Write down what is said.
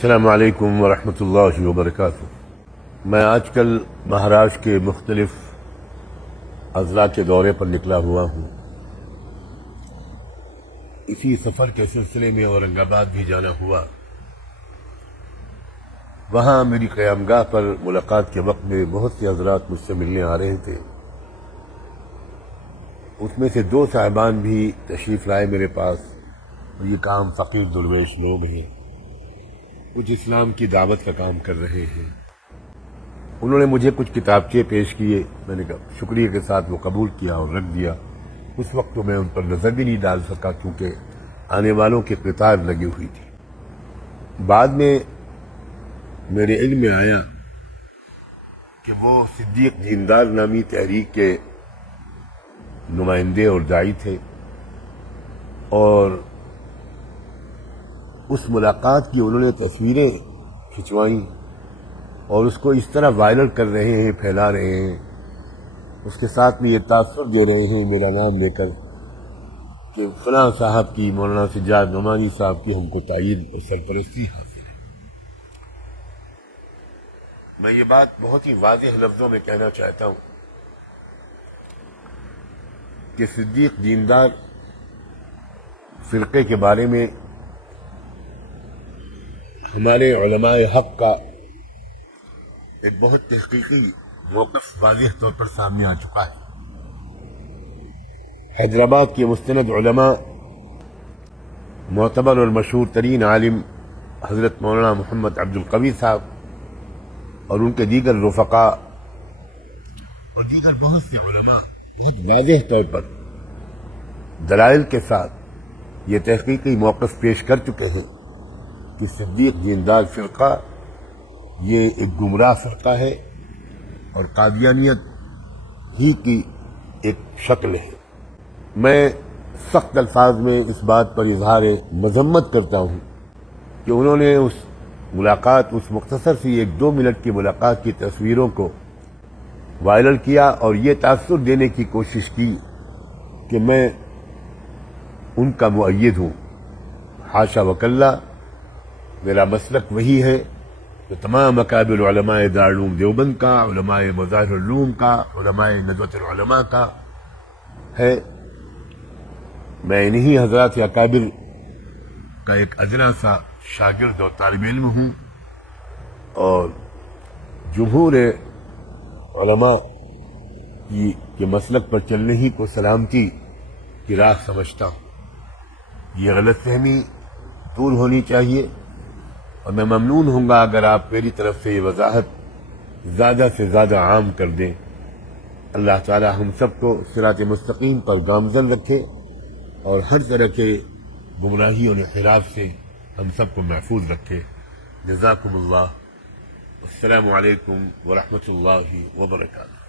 السلام علیکم ورحمۃ اللہ وبرکاتہ۔ میں آج کل مہاراشٹر کے مختلف اضلاع کے دورے پر نکلا ہوا ہوں۔ اسی سفر کے سلسلے میں اورنگ آباد بھی جانا ہوا۔ وہاں میری قیامگاہ پر ملاقات کے وقت میں بہت سے حضرات مجھ سے ملنے آ رہے تھے۔ اس میں سے 2 صاحبان بھی تشریف لائے میرے پاس، اور یہ کام فقیر درویش لوگ ہیں، کچھ اسلام کی دعوت کا کام کر رہے ہیں۔ انہوں نے مجھے کچھ کتابچے پیش کیے، میں نے شکریہ کے ساتھ وہ قبول کیا اور رکھ دیا۔ اس وقت تو میں ان پر نظر بھی نہیں ڈال سکا کیونکہ آنے والوں کی قطار لگی ہوئی تھی۔ بعد میں میرے علم میں آیا کہ وہ صدیق دیندار نامی تحریک کے نمائندے اور داعی تھے، اور اس ملاقات کی انہوں نے تصویریں کھنچوائیں اور اس کو اس طرح وائرل کر رہے ہیں، پھیلا رہے ہیں، اس کے ساتھ میں یہ تاثر دے رہے ہیں میرا نام لے کر کہ فلاں صاحب کی، مولانا سجاد نعمانی صاحب کی ہم کو تائید اور سرپرستی حاصل ہے۔ میں یہ بات بہت ہی واضح لفظوں میں کہنا چاہتا ہوں کہ صدیق دیندار فرقے کے بارے میں ہمارے علماء حق کا ایک بہت تحقیقی موقف واضح طور پر سامنے آ چکا ہے۔ حیدرآباد کے مستند علماء، معتبر اور مشہور ترین عالم حضرت مولانا محمد عبد القوی صاحب اور ان کے دیگر رفقاء اور دیگر بہت سے علماء بہت واضح طور پر دلائل کے ساتھ یہ تحقیقی موقف پیش کر چکے ہیں کہ صدیق دیندار فرقہ یہ ایک گمراہ فرقہ ہے اور قادیانیت ہی کی ایک شکل ہے۔ میں سخت الفاظ میں اس بات پر اظہار مذمت کرتا ہوں کہ انہوں نے اس ملاقات، اس مختصر سی 1-2 منٹ کی ملاقات کی تصویروں کو وائرل کیا اور یہ تاثر دینے کی کوشش کی کہ میں ان کا مؤید ہوں۔ حاشا وکلا، میرا مسلک وہی ہے کہ تمام اکابر علماء دارالعلوم دیوبند کا، علماء مظاہر العلوم کا، علماء ندوۃ العلماء کا ہے۔ میں انہی حضرات اکابر کا ایک ادنا سا شاگرد اور طالب علم ہوں، اور جمہور علماء کے مسلک پر چلنے ہی کو سلامتی کی راہ سمجھتا ہوں۔ یہ غلط فہمی دور ہونی چاہیے، اور میں ممنون ہوں گا اگر آپ میری طرف سے یہ وضاحت زیادہ سے زیادہ عام کر دیں۔ اللہ تعالی ہم سب کو صراط مستقیم پر گامزن رکھے اور ہر طرح کے گمراہی اور انحراف سے ہم سب کو محفوظ رکھے۔ جزاکم اللہ۔ السلام علیکم ورحمۃ اللہ وبرکاتہ۔